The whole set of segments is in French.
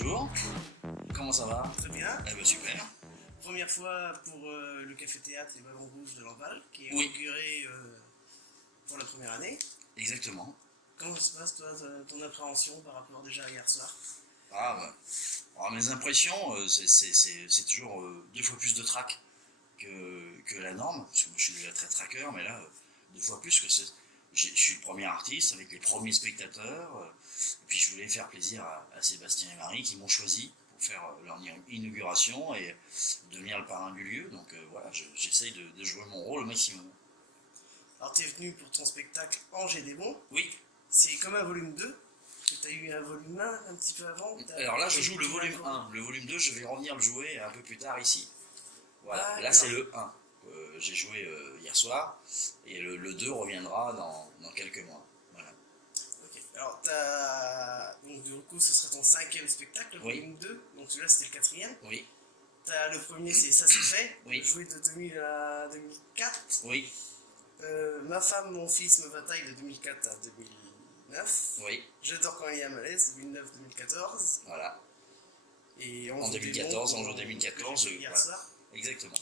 Bonjour, comment ça va? Très bien. Eh ben super. Première fois pour le Café Théâtre et Ballon Rouge de Lamballe, qui est Oui. inauguré pour la première année. Exactement. Comment se passe, toi, ton appréhension par rapport déjà à hier soir? Ah, bah. Alors, mes impressions, c'est toujours 2 fois plus de track que la norme, parce que moi je suis déjà très tracker, mais là, 2 fois plus que je suis le premier artiste avec les premiers spectateurs, et puis je voulais faire plaisir à Sébastien et Marie qui m'ont choisi pour faire leur inauguration et devenir le parrain du lieu, donc voilà, j'essaye de jouer mon rôle au maximum. Alors, tu es venu pour ton spectacle Ange et Démon. Oui. C'est comme un volume 2. Tu as eu un volume 1 un petit peu avant. Alors là, je joue le volume 1. Le volume 2, je vais revenir le jouer un peu plus tard ici. Voilà, là c'est le 1. J'ai joué hier soir, et le 2 reviendra dans quelques mois. Voilà. Ok. Alors, donc, du coup, ce sera ton 5e spectacle, le volume 2. Donc, celui-là, c'était le 4e. Oui. Le premier, c'est Ça c'est fait. Oui. Joué de 2000 à 2004. Oui. Ma femme, mon fils me bataille de 2004 à 2009. Oui. J'adore quand il y a malaise, 2009-2014. Voilà. Et en 2014, en 2014, hier voilà. soir. Exactement.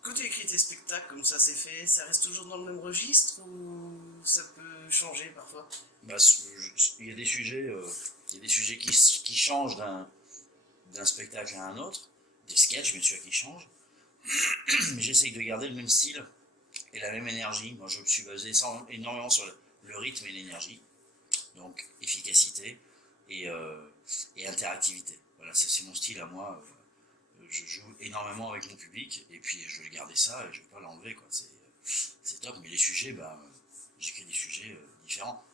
Quand tu écris tes spectacles comme ça c'est fait, ça reste toujours dans le même registre ou ça peut changer parfois? Bah, il y a des sujets, qui changent d'un spectacle à un autre, des sketchs bien sûr qui changent, mais j'essaye de garder le même style et la même énergie. Moi je me suis basé énormément sur le rythme et l'énergie, donc efficacité et interactivité. Voilà, c'est mon style à moi. Je joue énormément avec mon public et puis je vais garder ça et je ne vais pas l'enlever, quoi. C'est top, mais les sujets, j'écris des sujets différents.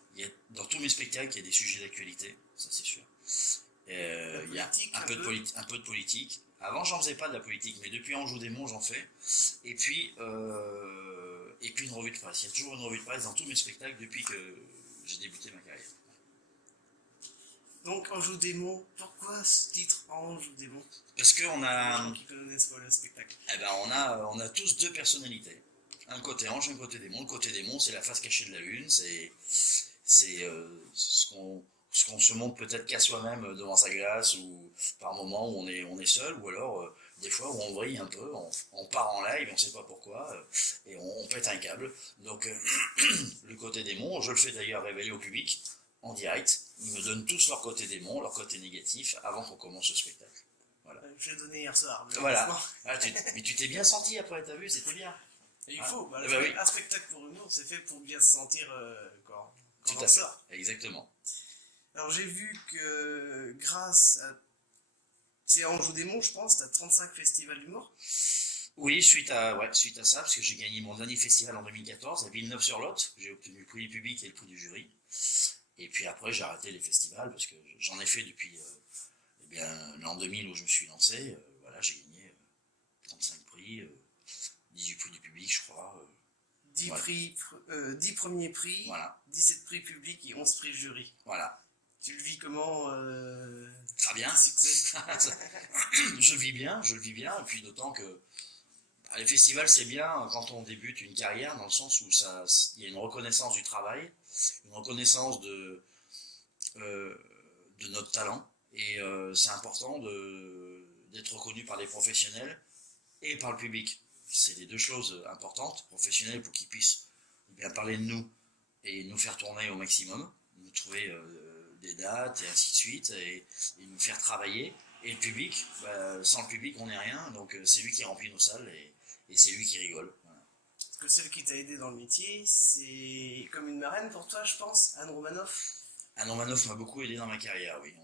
Dans tous mes spectacles, il y a des sujets d'actualité, ça c'est sûr. Il y a un peu de politique. Avant, j'en faisais pas de la politique, mais depuis On joue des monts, j'en fais. Et puis une revue de presse. Il y a toujours une revue de presse dans tous mes spectacles depuis que j'ai débuté ma carrière. Donc Ange ou Démon, pourquoi ce titre Ange ou Démon? Parce qu'on a... Les gens qui connaissent pas le spectacle. Eh ben, on a tous 2 personnalités. Un côté ange, un côté démon. Le côté démon, c'est la face cachée de la lune, c'est ce qu'on se montre peut-être qu'à soi-même devant sa glace, ou par moments où on est seul, ou alors des fois où on brille un peu, on part en live, on ne sait pas pourquoi, et on pète un câble. Donc le côté démon, je le fais d'ailleurs révéler au public en direct. Ils me donnent tous leur côté démon, leur côté négatif, avant qu'on commence le spectacle. Voilà. Je l'ai donné hier soir. Voilà. Mais tu t'es bien senti après, t'as vu, c'était bien. Et il faut. Oui. Un spectacle pour humour, c'est fait pour bien se sentir quand Tout on à sort. fait. Exactement. Alors j'ai vu que grâce à... C'est Ange ou Démon, je pense, tu as 35 festivals d'humour. Oui, suite à ça, parce que j'ai gagné mon dernier festival en 2014 à Villeneuve-sur-Lot. J'ai obtenu le prix du public et le prix du jury. Et puis après, j'ai arrêté les festivals parce que j'en ai fait depuis l'an 2000 où je me suis lancé. Voilà, j'ai gagné 35 prix, 18 prix du public, je crois. 10 premiers prix, voilà. 17 prix publics et 11 prix jury. Voilà. Tu le vis comment Très bien. Succès. Je le vis bien. Et puis d'autant que les festivals, c'est bien quand on débute une carrière, dans le sens où il y a une reconnaissance du travail, une reconnaissance de notre talent. Et c'est important d'être reconnu par des professionnels et par le public. C'est les 2 choses importantes. Professionnels pour qu'ils puissent bien parler de nous et nous faire tourner au maximum, nous trouver des dates et ainsi de suite, et nous faire travailler. Et le public, sans le public on n'est rien, donc c'est lui qui remplit nos salles et c'est lui qui rigole. Voilà. Parce que celle qui t'a aidé dans le métier, c'est comme une marraine pour toi, je pense, Anne Romanoff. Anne Romanoff m'a beaucoup aidé dans ma carrière, oui.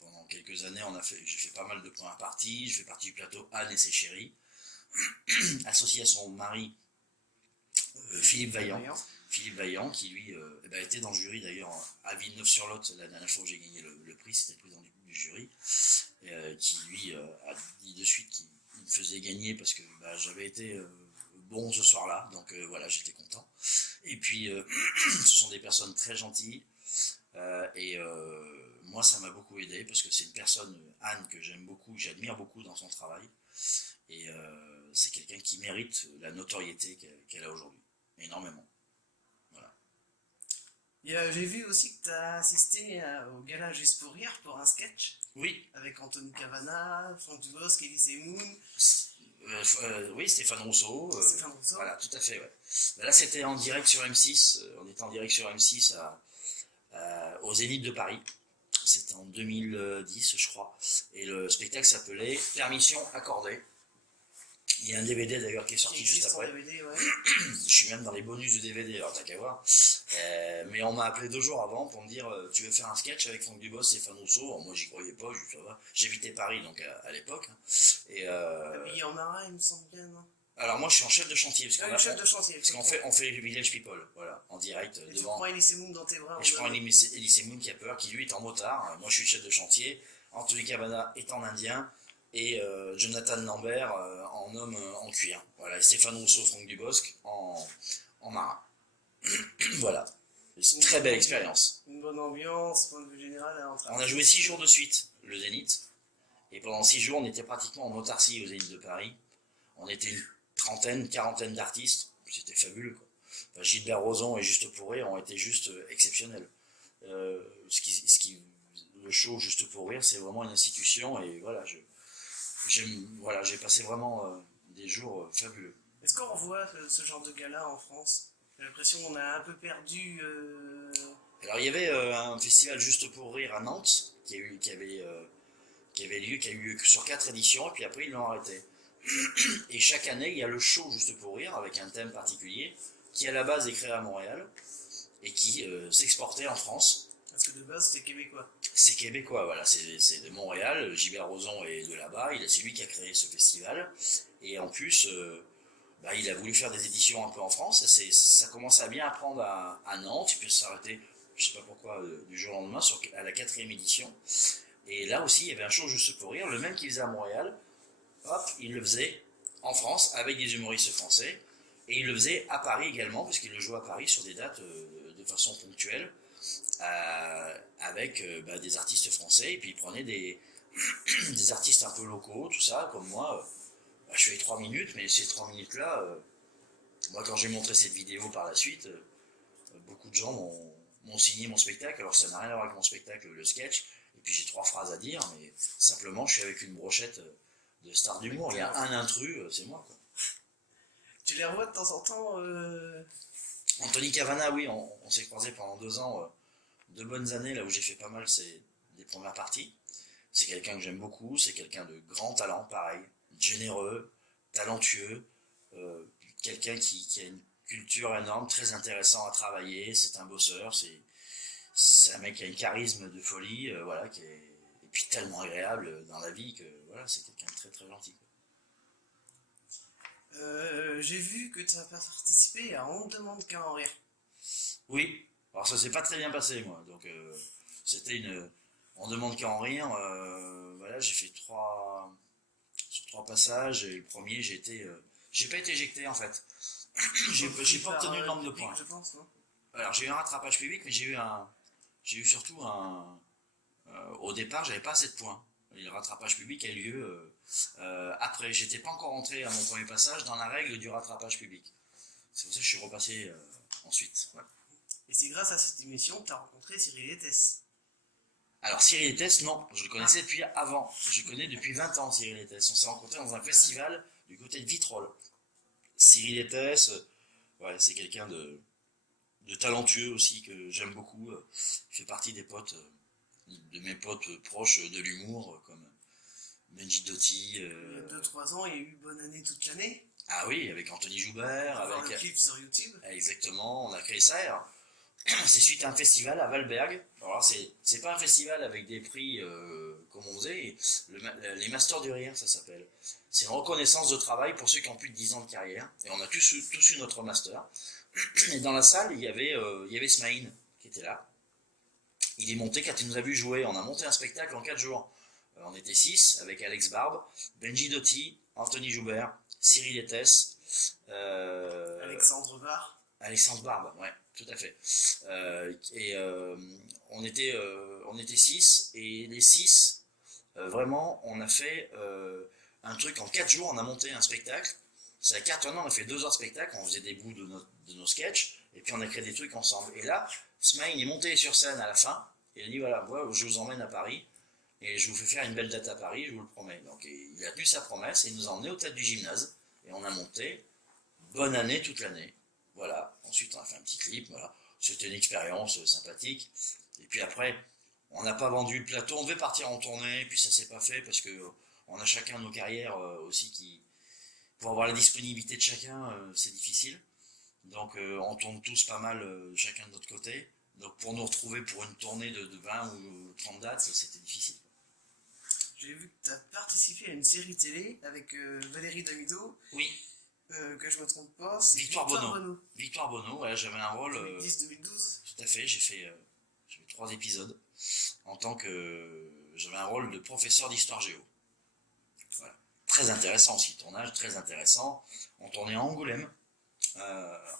Pendant quelques années, j'ai fait pas mal de premières parties, je fais partie du plateau Anne et ses chéris, associé à son mari Philippe Vaillant, qui lui était dans le jury d'ailleurs à Villeneuve-sur-Lot. La dernière fois que j'ai gagné le prix, c'était le président du jury, qui lui a dit de suite qu'il me faisait gagner parce que j'avais été bon ce soir-là, donc voilà, j'étais content. Et puis ce sont des personnes très gentilles, et moi ça m'a beaucoup aidé parce que c'est une personne, Anne, que j'aime beaucoup, que j'admire beaucoup dans son travail, et c'est quelqu'un qui mérite la notoriété qu'elle a aujourd'hui, énormément. Voilà. J'ai vu aussi que tu as assisté au gala Juste pour rire pour un sketch Oui, avec Anthony Cavana, Franck Dubosc, Elie Semoun, oui, Stéphane Rousseau, Stéphane Rousseau. voilà, tout à fait, ouais. Ben là, c'était en direct sur M6, on était en direct sur M6 au Zénith de Paris. C'était en 2010, je crois. Et le spectacle s'appelait Permission accordée. Il y a un DVD d'ailleurs qui est sorti Qui juste existe en après. DVD, ouais. Je suis même dans les bonus du DVD, alors t'as qu'à voir. Mais on m'a appelé 2 jours avant pour me dire tu veux faire un sketch avec Franck Dubosc et Stéphane Rousseau. Alors, moi j'y croyais pas, ça va. J'habitais Paris donc à l'époque. Hein. Et Habillé en marin, il me semble bien, non? alors moi je suis en chef de chantier Le chef de chantier. parce qu'on fait Village People, voilà, en direct Et tu devant. prends Elie Semoun dans tes bras. Et je prends Elise Moon qui a peur, qui lui est en motard. Moi je suis chef de chantier. Anthony Cavana est en indien. Et Jonathan Lambert en homme en cuir. Voilà. Et Stéphane Rousseau, Franck Dubosc en marin. Voilà. C'est une très belle expérience. Une bonne ambiance, point de vue général. On a joué 6 jours de suite, le Zénith. Et pendant 6 jours, on était pratiquement en autarcie au Zénith de Paris. On était une trentaine, quarantaine d'artistes. C'était fabuleux, quoi. Enfin, Gilbert Rozon et Juste pour rire ont été juste exceptionnels. Le show Juste pour rire, c'est vraiment une institution. Et voilà, j'ai passé vraiment des jours fabuleux. Est-ce qu'on revoit ce genre de gala en France? J'ai l'impression qu'on a un peu perdu. Alors il y avait un festival Juste pour rire à Nantes qui avait lieu, qui a eu lieu sur 4 éditions et puis après ils l'ont arrêté. Et chaque année il y a le show Juste pour rire avec un thème particulier qui à la base est créé à Montréal et qui s'exportait en France. Parce que de base c'était québécois. C'est québécois, voilà, c'est de Montréal. Gilbert Rozon est de là-bas, c'est lui qui a créé ce festival. Et en plus, il a voulu faire des éditions un peu en France. Ça commençait à bien à prendre à Nantes, puis ça s'arrêtait, je sais pas pourquoi, du jour au lendemain, à la 4e édition. Et là aussi, il y avait un show Juste pour rire, le même qu'il faisait à Montréal. Hop, il le faisait en France avec des humoristes français. Et il le faisait à Paris également, puisqu'il le jouait à Paris sur des dates de façon ponctuelle. Avec des artistes français, et puis il prenait des artistes un peu locaux, tout ça, comme moi. Je fais 3 minutes, mais ces 3 minutes-là, moi quand j'ai montré cette vidéo par la suite, beaucoup de gens m'ont signé mon spectacle, alors ça n'a rien à voir avec mon spectacle, le sketch, et puis j'ai 3 phrases à dire, mais simplement je suis avec une brochette de stars d'humour, il y a un intrus, c'est moi, quoi. Tu les revois de temps en temps Anthony Cavana, oui, on s'est croisés pendant 2 ans, 2 bonnes années, là où j'ai fait pas mal, c'est des premières parties. C'est quelqu'un que j'aime beaucoup, c'est quelqu'un de grand talent, pareil, généreux, talentueux, quelqu'un qui a une culture énorme, très intéressant à travailler, c'est un bosseur, c'est un mec qui a un charisme de folie, voilà, et puis tellement agréable dans la vie que voilà, c'est quelqu'un de très très gentil, quoi. J'ai vu que tu as participé à On ne demande qu'à en rire. Oui, alors ça s'est pas très bien passé, moi, donc c'était une... On demande qu'à en rire, voilà, j'ai fait 3 passages, et le premier, j'ai pas été éjecté, en fait. J'ai pas obtenu le nombre de points. Je pense, non? Alors j'ai eu un rattrapage public, mais j'ai eu surtout au départ, j'avais pas assez de points. Et le rattrapage public a eu lieu après. J'étais pas encore rentré à mon premier passage dans la règle du rattrapage public. C'est pour ça que je suis repassé ensuite. Ouais. Et c'est grâce à cette émission que tu as rencontré Cyril Etes. Alors Cyril Etes, non, je le connaissais depuis avant. Je connais depuis 20 ans Cyril Etes. On s'est rencontrés dans un festival du côté de Vitrolles. Cyril Etes, ouais, c'est quelqu'un de talentueux aussi, que j'aime beaucoup. Il fait partie des potes, de mes potes proches de l'humour, comme Benji Doty. Il y a 2-3 ans, il y a eu Bonne année toute l'année. Ah oui, avec Anthony Joubert. On va voir avec le clip sur YouTube. Exactement, on a créé ça. Alors, c'est suite à un festival à Valberg. Alors c'est pas un festival avec des prix comme on faisait, les Masters du Rire, ça s'appelle. C'est une reconnaissance de travail pour ceux qui ont plus de 10 ans de carrière. Et on a tous eu notre master. Et dans la salle, il y avait Smaïn qui était là. Il est monté quand il nous a vu jouer. On a monté un spectacle en 4 jours. On était 6 avec Alex Barbe, Benji Doty, Anthony Joubert, Cyril Etes, Alexandre Barre. Alexandre Barbe, ouais, tout à fait. On était 6 et les 6, vraiment, on a fait un truc en 4 jours. On a monté un spectacle. Ça a cartonné, on a fait 2 heures de spectacle. On faisait des bouts de nos sketchs. Et puis on a créé des trucs ensemble. Et là, Smaïn est monté sur scène à la fin. Il a dit voilà, moi, je vous emmène à Paris. Et je vous fais faire une belle date à Paris, je vous le promets. Donc il a tenu sa promesse et il nous a emmenés au théâtre du gymnase. Et on a monté. Bonne année toute l'année. Voilà. Ensuite, on a fait un petit clip. Voilà. C'était une expérience sympathique. Et puis après, on n'a pas vendu le plateau. On devait partir en tournée. Puis ça s'est pas fait parce que on a chacun nos carrières aussi qui. Pour avoir la disponibilité de chacun, c'est difficile. Donc on tourne tous pas mal, chacun de notre côté. Donc pour nous retrouver pour une tournée de 20 ou 30 dates, c'était difficile. J'ai vu que tu as participé à une série télé avec Valérie Damido. Oui. Que je me trompe pas, c'est Victoire Bonneau. Victoire Bonneau, ouais, j'avais un rôle. 2010-2012. Tout à fait, j'ai fait 3 épisodes en tant que. J'avais un rôle de professeur d'histoire géo. Voilà. Très intéressant aussi, tournage très intéressant. On tournait à Angoulême,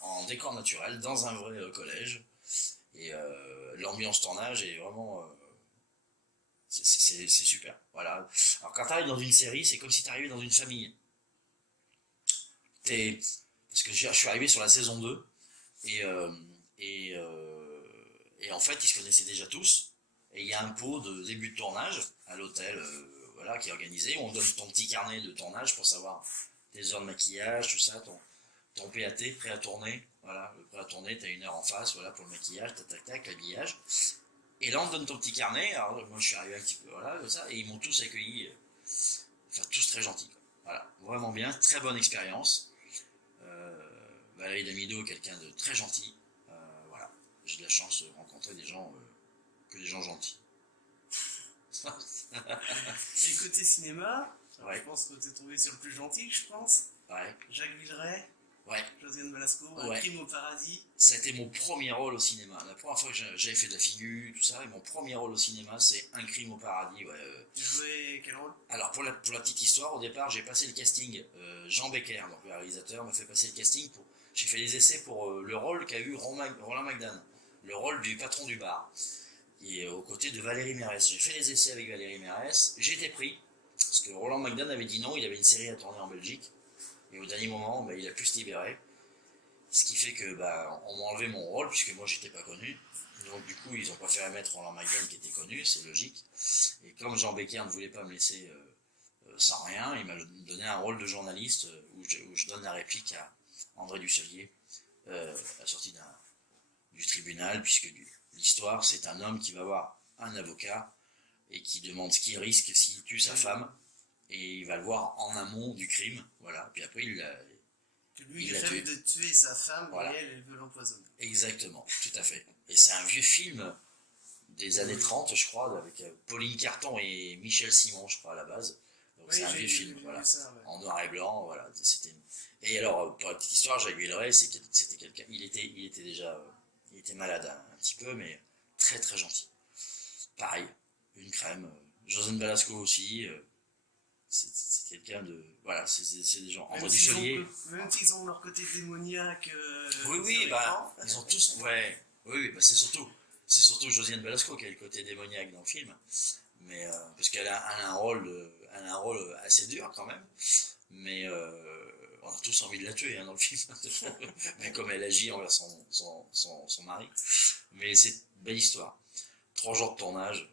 en décor naturel, dans un vrai collège. Et l'ambiance tournage est vraiment. C'est super. Voilà. Alors quand tu arrives dans une série, c'est comme si tu arrivais dans une famille. Parce que je suis arrivé sur la saison 2 et en fait ils se connaissaient déjà tous et il y a un pot de début de tournage à l'hôtel voilà, qui est organisé où on donne ton petit carnet de tournage pour savoir tes heures de maquillage, tout ça, ton PAT, prêt à tourner, voilà, le prêt à tourner, t'as 1 heure en face, voilà, pour le maquillage, tac, l'habillage. Et là on te donne ton petit carnet, alors moi je suis arrivé un petit peu, voilà, comme ça, et ils m'ont tous accueilli, enfin tous très gentils, quoi. Voilà, vraiment bien, très bonne expérience. Valérie Damido, quelqu'un de très gentil, voilà, j'ai de la chance de rencontrer des gens, que des gens gentils. Et côté cinéma, Ouais. je pense que tu es tombé sur le plus gentil, je pense. Ouais, Jacques Villeray, ouais. Josiane Balasco, Un Ouais. crime au paradis. Ça a été mon premier rôle au cinéma. La première fois que j'avais fait de la figure, tout ça, et mon premier rôle au cinéma, c'est Un crime au paradis. Ouais. Tu jouais quel rôle? Alors, pour la petite histoire, au départ, j'ai passé le casting. Jean Becker, donc le réalisateur, m'a fait passer le casting. J'ai fait les essais pour le rôle qu'a eu Roland McDan, le rôle du patron du bar, qui est aux côtés de Valérie Mérès. J'ai fait les essais avec Valérie Mérès, j'ai été pris, parce que Roland McDan avait dit non, il avait une série à tourner en Belgique, et au dernier moment, il a pu se libérer. Ce qui fait que on m'a enlevé mon rôle, puisque moi j'étais pas connu. Donc du coup, ils ont préféré mettre Roland McDan qui était connu, c'est logique. Et comme Jean Becker ne voulait pas me laisser sans rien, il m'a donné un rôle de journaliste où je donne la réplique à André Dusselier, à la sortie du tribunal, puisque l'histoire, c'est un homme qui va voir un avocat et qui demande ce qu'il risque s'il tue sa femme, et il va le voir en amont du crime, voilà. Puis après, Que lui, il il l'a rêve tué. de tuer sa femme, Voilà. et elle veut l'empoisonner. Exactement, tout à fait. Et c'est un vieux film des années 30, je crois, avec Pauline Carton et Michel Simon, je crois, à la base. Donc Oui, c'est un j'ai vieux vu film, voilà. ça, ouais. En noir et blanc, voilà. Et alors, pour la petite histoire, Jacques Villeray, c'était quelqu'un, il était déjà, il était malade un petit peu, mais très très gentil. Pareil, une crème. Josiane Balasco aussi, c'est quelqu'un de, voilà, c'est des gens. André Dusselier. Même s'ils ont leur côté démoniaque. Oui, ils ont tous, ouais, oui, c'est surtout Josiane Balasco qui a le côté démoniaque dans le film, mais parce qu'elle a un rôle assez dur quand même, mais on a tous envie de la tuer dans le film, mais comme elle agit envers son mari, mais c'est une belle histoire. 3 jours de tournage,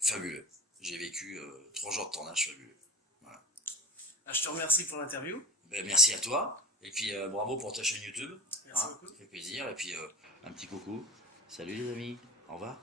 fabuleux. J'ai vécu 3 jours de tournage fabuleux. Voilà. Je te remercie pour l'interview. Merci à toi, et puis bravo pour ta chaîne YouTube. Merci beaucoup. Ça fait plaisir, et puis un petit coucou. Salut les amis, au revoir.